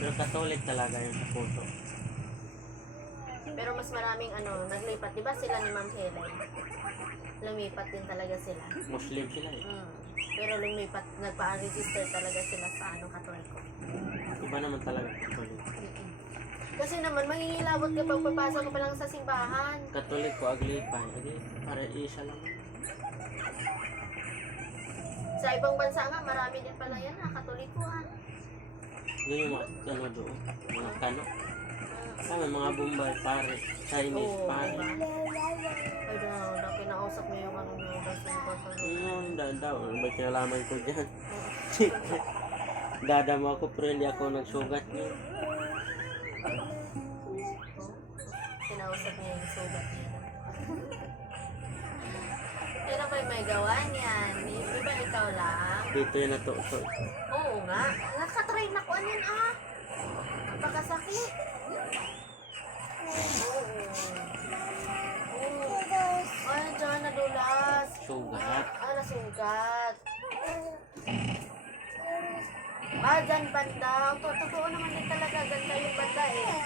Pero Catholic talaga yung sa puto. Pero mas maraming naglipat. Di ba sila ni Ma'am Helen? Lumipat din talaga sila. Muslim sila eh. Pero lumipat, nagpa-register talaga sila sa Katoliko. Iba naman talaga Catholic. Kasi naman, mangingilabot ka pag papasok ka pa lang sa simbahan. Catholic ko aglipay. Adi, para isa lang. Sa ibang bansa nga, marami din pala yan Katolikuhan. Yun yung mga doon. Mga kano. May mga Bombay, pare. Chinese, pare. Ay daw, kinausap mo yung Daw. May kinalaman ko dyan. Dadama ako pero hindi ako nagsugat niya. Kinausap niya yung sugat niya. Pero may gawa niyan. Di ba ikaw lang? Dito yung natuto. Oo nga. Nakatry na ko yan Napakasakit. Ay, dyan nadulas. Sugat. Nasugat. Dyan banda. Totoo naman din talaga. Ganda yung banda eh.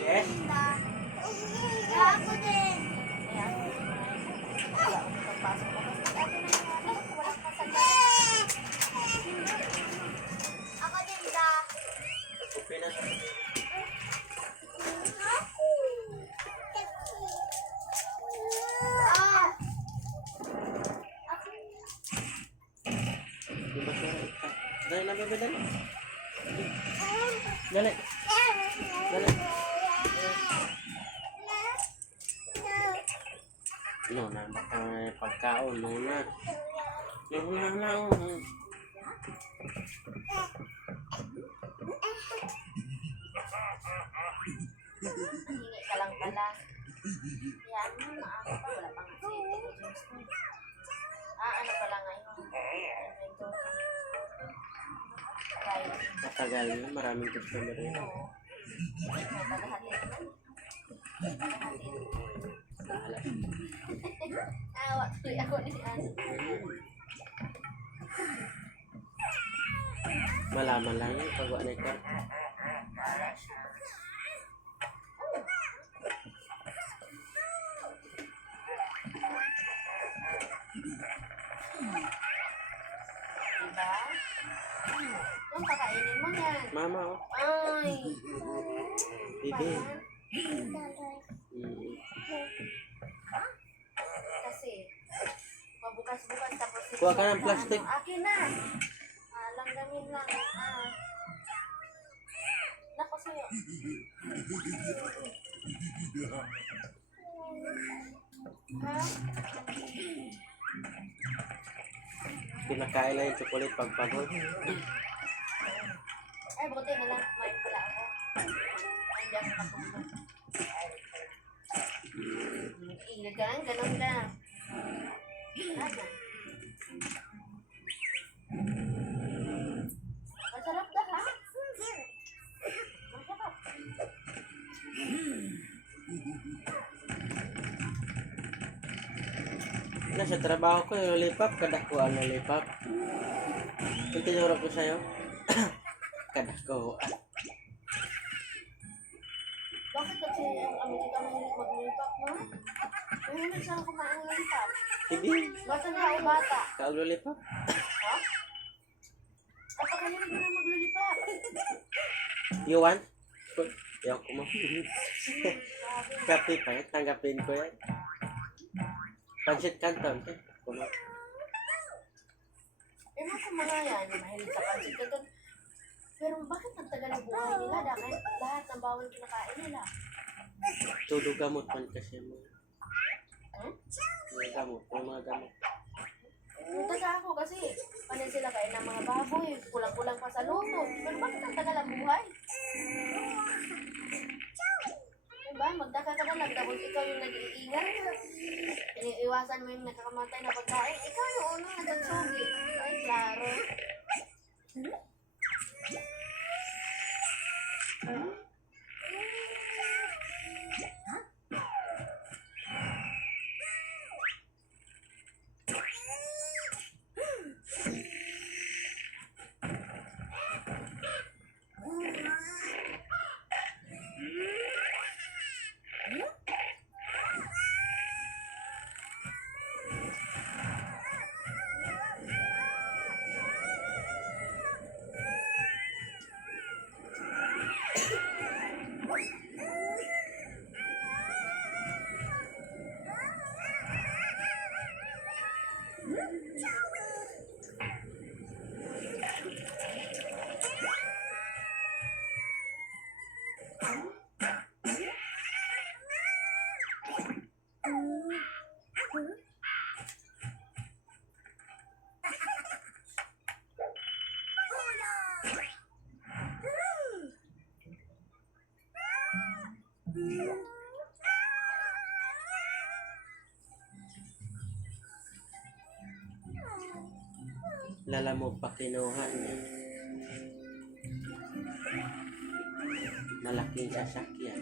Yes. Ako din. Ako din da. Pinas. Di ba siya? Dali na bebe, dali. Dali. Dali. No na, baka may pagkaon, no na. No na. Hingi ka lang pala. Yan mo na ako pa. Wala pang ano pala ngayon. Matagal yun, maraming customer yun. Bahala. Awa tuloy ako ni Ano. Malaman lang yun, pag wala ka. Diba? Yung kakainin mo yan. Mama, oh. Ay! Bibi. Kasi, mabukas-bukas tapos Kuha ka ng plastic. Akin na! Langgamin lang. Nako sa'yo. Ha? Pinakain lang yung chocolate pag pagod. Ay, buti na lang. Kumain pala ako. Ay, hindi ako matulog. Ingat ka lang, ganun na. Wala na. Masarap na ha? Masarap. Sa trabaho ko yung lipap, kadakuan na lipap. Yung tinuro ko sa'yo, kadakuan. Bakit kasi ang Amerika mahilig maglipat, no? Mahilig siyang kumain ng lipat. Hindi, Basta na ako bata. kaulo lipap. Ha? Kapag mahilig na maglilipat. You want? Ayaw ko mo. Kapi pa yan, tanggapin ko yan. Pansit Canton. Kuno. Ewan ko mga yan, mahilig sa pansit canton. Pero bakit ang tagal ng buhay nila dahil lahat ng bawal kinakain nila? Tulog gamot man kasi mo. Hmm? Mga gamot, mga gamot. Nagtaka ako kasi paano sila kain ng mga baboy, kulang-kulang pa sa luto. Pero bakit ang tagal ang buhay? Diba? Magtaka ka na lang, tapos ikaw yung nag-iingat. Iniiwasan mo yung nakakamatay na pagkain. Ikaw ang sugi. Ay, klaro. Lala mo pa kinuha niya. Malaking sasakyan.